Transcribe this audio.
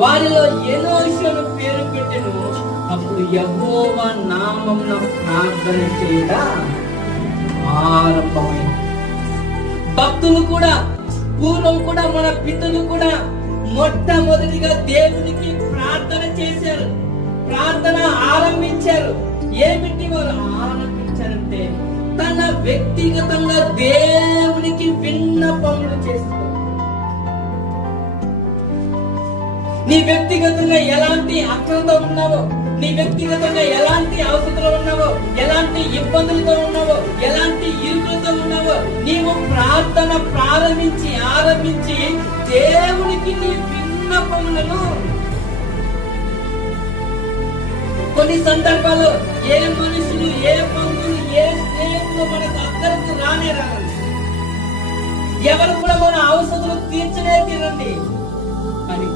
వారిలో ఎనోషును పేరు పెట్టెను. అప్పుడు యెహోవా నామమున ప్రార్థన చేయడం ఆరంభమైంది. భక్తులు కూడా పూర్వం కూడా మన పితరులు కూడా మొట్టమొదటిగా దేవునికి ప్రార్థన చేశారు, ప్రార్థన ఆరంభించారు. ఏమిటి వారు ఆరంభించారంటే తన వ్యక్తిగతంగా దేవునికి విన్నపములు చేస్తారు. నీ వ్యక్తిగతంగా ఎలాంటి అక్రమతో ఉన్నావో, నీ వ్యక్తిగతంగా ఎలాంటి అవసరంలో ఉన్నావో, ఎలాంటి ఇబ్బందులతో ఉన్నావో, ఎలాంటి ఇరుకులతో ఉన్నావో, నీవు ప్రార్థన ఆరంభించి దేవునికి నీ విన్నపములను కొన్ని సందర్భాల్లో ఏ మనుషులు, ఏ బంధువులు, ఏ స్నేహితులు మనకు అక్కరకు రానే రానండి. ఎవరు కూడా మన అవసరాలు తీర్చనే తీరండి. కానీ